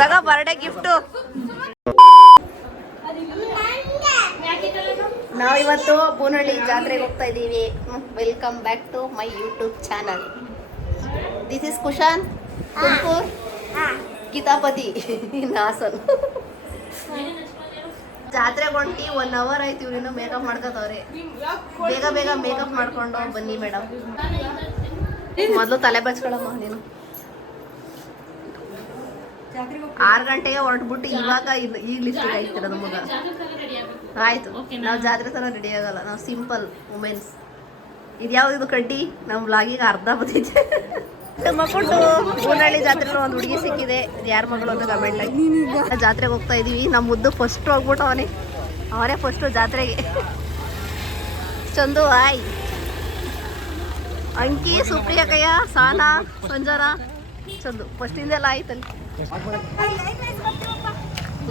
ತಗ birthday gift. ನಾವು ಇವತ್ತು ಬೂನಹಳ್ಳಿ ಜಾತ್ರೆಗೆ ಹೋಗ್ತಾ ಇದ್ದೀವಿ. Welcome back to my YouTube channel. This is Kushan Tumkur Kitapati Hassan. ಜಾತ್ರೆಗೆ ಹೊಂಟಿ 1 hour ಆಯ್ತು. ಇವ್ರು ಮೇಕಪ್ ಮಾಡ್ಕೋತವ್ರೆ. ಬೇಗ ಬೇಗ ಮೇಕಪ್ ಮಾಡ್ಕೊಂಡು ಬನ್ನಿ ಮೇಡಮ್. ಮೊದಲು ತಲೆ ಬಚ್ಕೊಳಮ್ಮ ನೀನು. 6 ಗಂಟೆಗೆ ಹೊರಟ್ಬಿಟ್ಟು ಇವಾಗ ಈಗ ಲಿಸ್ಟಿಗೆ ಆಯ್ತಿರೋದು ಮಗ. ಆಯ್ತು, ನಾವು ಜಾತ್ರೆ ಥರ ರೆಡಿ ಆಗಲ್ಲ, ನಾವು ಸಿಂಪಲ್ ವುಮೆನ್ಸ್. ಇದು ಯಾವ್ದು ಕಡ್ಡಿ ನಮ್ಮ ಬ್ಲಾಗಿಗೆ ಅರ್ಧ ಬತ್ತೈತೆ. ಮಕ್ಕಳು ಬೂನಹಳ್ಳಿ ಜಾತ್ರೆ ಒಂದು ಹುಡುಗಿ ಸಿಕ್ಕಿದೆ. ಯಾರ ಮಗಳು ಅಂತ ಕಮೆಂಟ್ ಆಗಿ. ಜಾತ್ರೆಗೆ ಹೋಗ್ತಾ ಇದೀವಿ. ನಮ್ಮ ಮುದ್ದು ಫಸ್ಟ್ ಹೋಗ್ಬಿಟ್ಟು ಅವನೇ ಫಸ್ಟು ಜಾತ್ರೆಗೆ. ಚಂದು ಆಯ್, ಅಂಕಿ, ಸುಪ್ರಿಯಕಯ್ಯ, ಸಾನಾ, ಸಂಜನಾ, ಚಂದು ಫಸ್ಟಿಂದೆಲ್ಲ ಆಯ್ತಲ್ಲಿ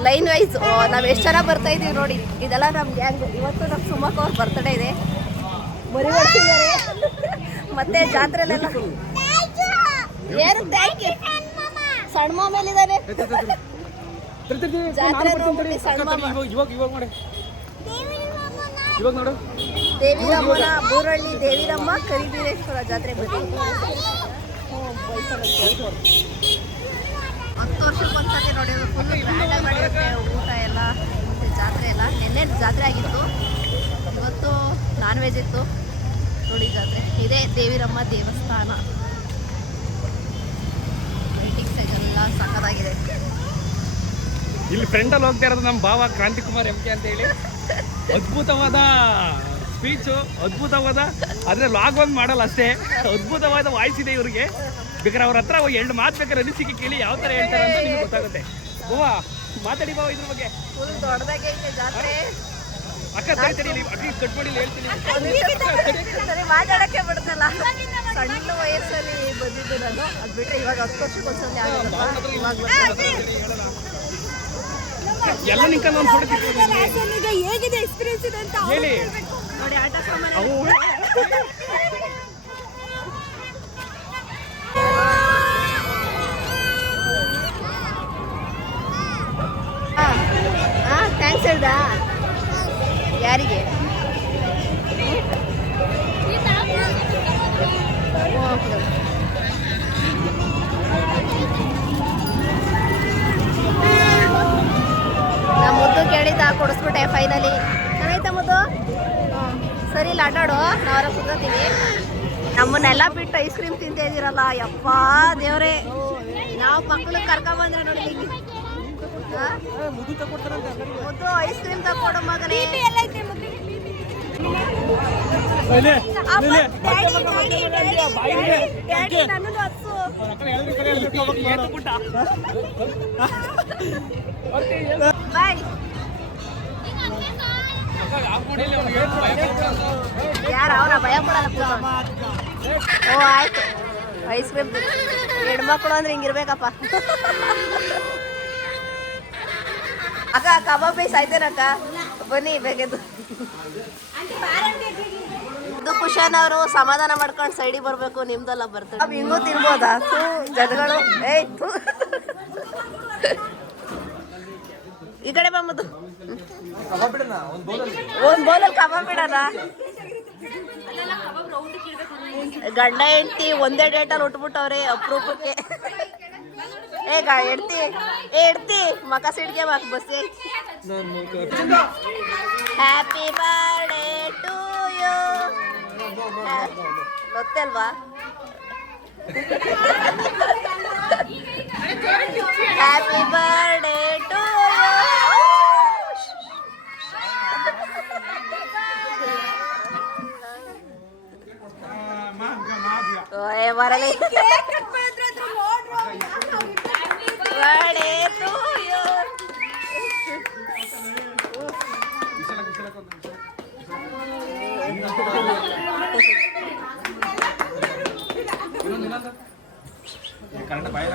ಲೈನ್ ವೈಸ್. ನಾವು ಎಷ್ಟು ಜನ ಬರ್ತಾ ಇದೀವಿ ನೋಡಿ. ಇದೆಲ್ಲ ನಮ್ಮ ಗ್ಯಾಂಗ್. ಇವತ್ತು ನಮ್ಮ ಸುಮಕ್ ಅವ್ರ ಬರ್ತ್ಡೇ ಇದೆ. ಮರಿ ಮಾಡ್ತಿದ್ದಾರೆ ಮತ್ತೆ ಜಾತ್ರೆಲೆಲ್ಲ ಏನು ಥ್ಯಾಂಕ್ ಯು. ಸಣ್ಣ ಮಾಮ ಎಲ್ಲಿದ್ದಾನೆ? ಜಾತ್ರೆ ನೋಡ್ಬಿಟ್ಟು ಸಣ್ಣ ಮಾಮ ದೇವಿರಮ್ಮನ ಬೂರಹಳ್ಳಿ ದೇವಿರಮ್ಮ ಕರಿಬೀರೇಶ್ವರ ಜಾತ್ರೆ ಬಂದಿದೆ. 10 ವರ್ಷಕ್ಕೊಂದ್ಸತಿ ನೋಡಿದ್ರು. ಫುಲ್ ಗ್ರ್ಯಾಂಡಾಗಿ ಮಾಡಿರುತ್ತೆ ಊಟ ಎಲ್ಲ ಮತ್ತು ಜಾತ್ರೆ ಎಲ್ಲ. ನೆನ್ನೆ ಜಾತ್ರೆ ಆಗಿತ್ತು, ಇವತ್ತು ನಾನ್ ವೆಜ್ ಇತ್ತು ನೋಡಿ. ಜಾತ್ರೆ ಇದೇ ದೇವಿರಮ್ಮ ದೇವಸ್ಥಾನ. ವೈಟಿಂಗ್ ಸೈಜ್ ಎಲ್ಲ ಸಕ್ಕತ್ತಾಗಿದೆ. ಇಲ್ಲಿ ಫ್ರೆಂಡಲ್ಲಿ ಹೋಗ್ತಾ ಇರೋದು ನಮ್ಮ ಭಾವ ಕ್ರಾಂತಿಕುಮಾರ್ MK ಅಂತ ಹೇಳಿ. ಅದ್ಭುತವಾದ ಸ್ಪೀಚು, ಅದ್ಭುತವಾದ, ಆದರೆ ಲಾಗ್ ಒಂದು ಮಾಡಲ್ಲ ಅಷ್ಟೇ. ಅದ್ಭುತವಾದ ವಾಯ್ಸ್ ಇದೆ ಇವ್ರಿಗೆ. ಬೇಕಾದ್ರೆ ಅವ್ರ ಹತ್ರ 2 ಮಾತು ಬೇಕಾದ್ರೆ ಅನಿಸಿಕೆ ಕೇಳಿ ಯಾವ ಥರ ಹೇಳ್ತಾರೆ ಅಂತ ನಿಮ್ಗೆ ಗೊತ್ತಾಗುತ್ತೆ. ಗೋವಾ ಮಾತಾಡಿ ಬಾವ ಇದ್ರ ಬಗ್ಗೆ. ಫುಲ್ ದೊಡ್ಡದಾಗಿ ಐತೆ ಜಾತ್ರೆ. ಅಕ್ಕ ತಡಿ ಅಟ್ಲೀಸ್ಟ್ ಕಟ್ ಮಾಡಿ ಹೇಳ್ತೀನಿ. ಮಾತಾಡಕ್ಕೆ ಬಿಡ್ತಲ್ಲ. ಸಣ್ಣ ವಯಸ್ಸಲ್ಲಿ ಬಂದಿದ್ದು ನಾನು. ಅದು ಬಿಟ್ಟರೆ ಇವಾಗ 10 ವರ್ಷಕ್ಕೊಂದ್ಸತಿ ಆಗೋದಲ್ಲ. ಇವಾಗ ಎಲ್ಲ ನಿಂಕ ನಾನು ಹೇಗಿದೆ ಎಕ್ಸ್ಪೀರಿಯನ್ಸ್ ಇದೆ ಅಂತ ಹೇಳಿ ನೋಡಿ. ಆಟ ಸಾಮಾನು ಥ್ಯಾಂಕ್ಸ್ ಹೇಳ್ದ ಯಾರಿಗೆ? ನಮ್ಮ ಮುದ್ದು ಕೇಳಿದ ಕೊಡಿಸ್ಬಿಟ್ಟೆ ಫೈನಲಿ. ಚೆನ್ನಾಯ್ತಾ ಮುದ್ದು? ಸರಿ ಇಲ್ಲ ಆಟಾಡು, ನಾವರ ಕುತ್ಕೋತೀವಿ. ನಮ್ಮನ್ನೆಲ್ಲ ಬಿಟ್ಟು ಐಸ್ ಕ್ರೀಮ್ ತಿಂತ ಇದ್ದೀರಲ್ಲ, ಯಪ್ಪ ದೇವ್ರೆ. ನಾವು ಮಕ್ಕಳು ಕರ್ಕೊಂಬಂದ್ರೆ ನೋಡಿ ಹಿಂಗೆ. ಮುದ್ದು ಐಸ್ ಕ್ರೀಮ್ ತಗೊಡು ಮಗನೇ. ಬಾಯ್. ಯಾರ ಅವನ ಭಯ ಪಡಲ್ಲ. ಓ ಆಯ್ತು, ಐಸ್ ಕ್ರೀಮ್. ಹೆಣ್ಮಕ್ಳು ಅಂದ್ರೆ ಹಿಂಗಿರ್ಬೇಕಪ್ಪ. ಅಕ್ಕ ಕಬಾಬ್ ಪೀಸ್ ಆಯ್ತೇನಕ್ಕ? ಬನ್ನಿ ಬೇಕಿದ್ದು. ಕುಶಾನ್ ಅವರು ಸಮಾಧಾನ ಮಾಡ್ಕೊಂಡು ಸೈಡಿಗೆ ಬರ್ಬೇಕು. ನಿಮ್ದೆಲ್ಲ ಬರ್ತದೆ. ಹಿಂಗೂ ತಿನ್ಬೋದಾ ಜನಗಳು? ಈ ಕಡೆ ಬಂಬುದು ಒಂದ್ ಬೌಲಲ್ಲಿ ಕಬಾಬ್ ಬಿಡೋಣ. ಗಂಡ ಹೆಂಡ್ತಿ ಒಂದೇ ಡೇಟಲ್ಲಿ ಉಟ್ಬಿಟ್ಟವ್ರೆ ಅಪ್ರೂಪಕ್ಕೆ. ಎಡ್ತಿ ಮಕ ಸಿಡ್ಗೆ ಬಸ್ ಐತಿ. Happy birthday to you. ಗೊತ್ತಲ್ವಾ? Happy birthday to you. ಬರಲಿ. Birthday to you.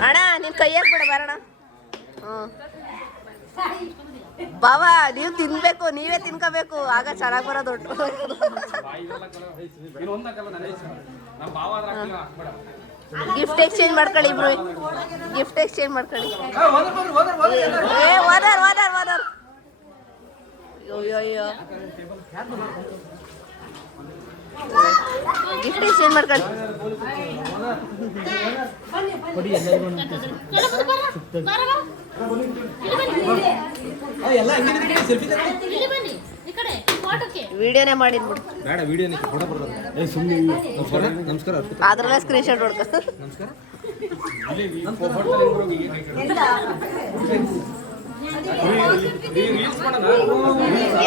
ಅಣ್ಣ ನಿನ್ ಕೈಯಾಗ ಬಿಡ ಬರೋಣ. ಬಾವ ನೀವು ತಿನ್ಬೇಕು, ನೀವೇ ತಿನ್ಕೋಬೇಕು, ಆಗ ಚೆನ್ನಾಗಿ ಬರೋದು. ಗಿಫ್ಟ್ ಎಕ್ಸ್ಚೇಂಜ್ ಮಾಡ್ಕೊಳ್ಳಿ ಇಬ್ರು. ಗಿಫ್ಟ್ ಎಕ್ಸ್ಚೇಂಜ್ ಮಾಡ್ಕೊಳ್ಳಿ. ಏ ಓದರ್. ಅಯ್ಯೋ ಗಿಫ್ಟ್ ಎಕ್ಸ್ಚೇಂಜ್ ಮಾಡ್ಕೊಳ್ಳಿ. ವಿಡಿಯೋನೇ ಮಾಡಿದ್ಬಿಡು. ಬೇಡ ವಿಡಿಯೋನೇ ಫೋಟೋ ಬರ್ತದೆ. ಸುಮ್ಮನೆ ನಮಸ್ಕಾರ. ಅದ್ರಲ್ಲೇ ಸ್ಕ್ರೀನ್ ಶಾಟ್ ಹೊಡ್ಕೊ. ನಮಸ್ಕಾರ.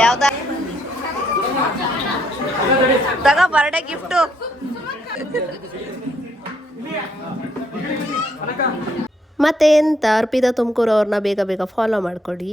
ಯಾವ್ದ ತಗ ಬರ್ಡೇ ಗಿಫ್ಟು. ಮತ್ತೆ ಎಂತ ಅರ್ಪಿತಾ ತುಮಕೂರು ಅವ್ರನ್ನ ಬೇಗ ಫಾಲೋ ಮಾಡ್ಕೊಡಿ.